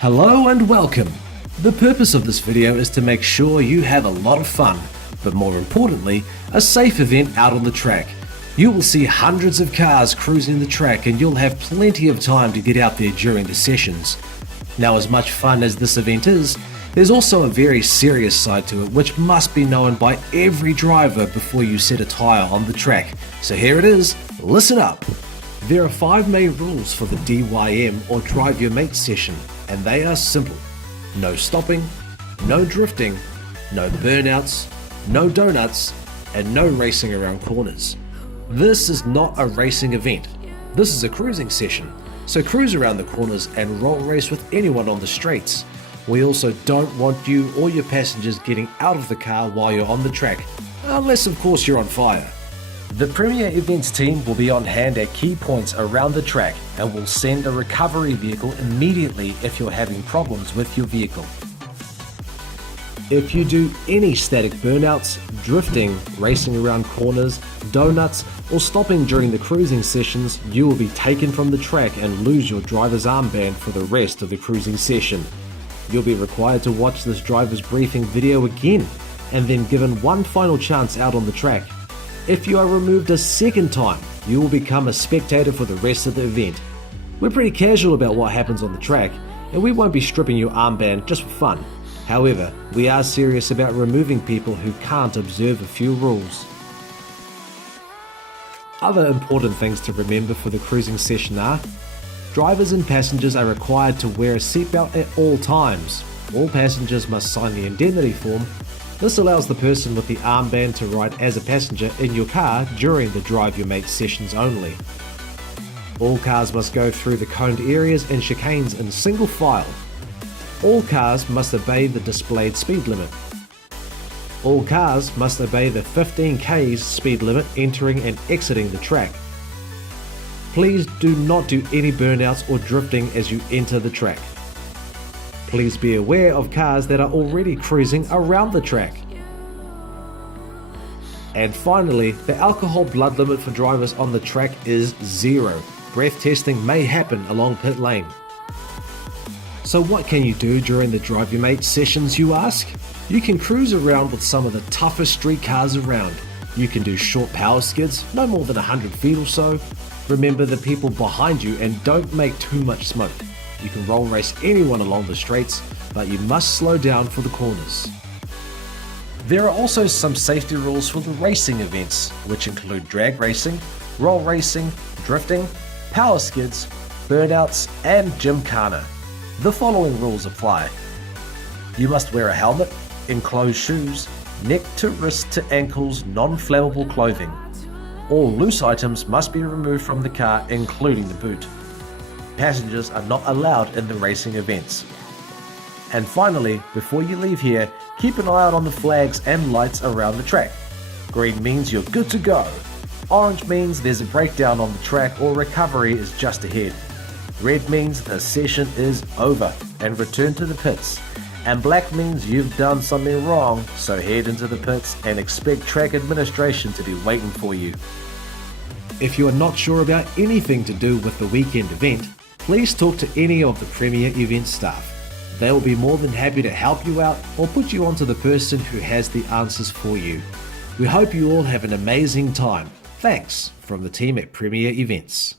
Hello and welcome. The purpose of this video is to make sure you have a lot of fun, but more importantly, a safe event out on the track. You will see hundreds of cars cruising the track and you'll have plenty of time to get out there during the sessions. Now, as much fun as this event is, there's also a very serious side to it which must be known by every driver before you set a tyre on the track. So here it is, listen up. There are 5 main rules for the DYM or Drive Your Mate session, and they are simple. No stopping, no drifting, no burnouts, no donuts, and no racing around corners. This is not a racing event. This is a cruising session, so cruise around the corners and roll race with anyone on the straights. We also don't want you or your passengers getting out of the car while you're on the track, unless of course you're on fire. The Premier Events team will be on hand at key points around the track and will send a recovery vehicle immediately if you're having problems with your vehicle. If you do any static burnouts, drifting, racing around corners, donuts, or stopping during the cruising sessions, you will be taken from the track and lose your driver's armband for the rest of the cruising session. You'll be required to watch this driver's briefing video again and then given one final chance out on the track. If you are removed a second time, you will become a spectator for the rest of the event. We're pretty casual about what happens on the track, and we won't be stripping your armband just for fun. However, we are serious about removing people who can't observe a few rules. Other important things to remember for the cruising session are: drivers and passengers are required to wear a seatbelt at all times. All passengers must sign the indemnity form. This allows the person with the armband to ride as a passenger in your car during the Drive Your Mate sessions only. All cars must go through the coned areas and chicanes in single file. All cars must obey the displayed speed limit. All cars must obey the 15 km speed limit entering and exiting the track. Please do not do any burnouts or drifting as you enter the track. Please be aware of cars that are already cruising around the track. And finally, the alcohol blood limit for drivers on the track is 0. Breath testing may happen along pit lane. So what can you do during the Drive Your Mate sessions, you ask? You can cruise around with some of the toughest street cars around. You can do short power skids, no more than 100 feet or so. Remember the people behind you and don't make too much smoke. You can roll race anyone along the straights, but you must slow down for the corners. There are also some safety rules for the racing events, which include drag racing, roll racing, drifting, power skids, burnouts, and gymkhana. The following rules apply. You must wear a helmet, enclosed shoes, neck to wrist to ankles non-flammable clothing. All loose items must be removed from the car, including the boot. Passengers are not allowed in the racing events. And finally, before you leave here, keep an eye out on the flags and lights around the track. Green means you're good to go. Orange means there's a breakdown on the track or recovery is just ahead. Red means the session is over and return to the pits. And black means you've done something wrong, so head into the pits and expect track administration to be waiting for you. If you are not sure about anything to do with the weekend event, please talk to any of the Premier Event staff. They will be more than happy to help you out or put you onto the person who has the answers for you. We hope you all have an amazing time. Thanks from the team at Premier Events.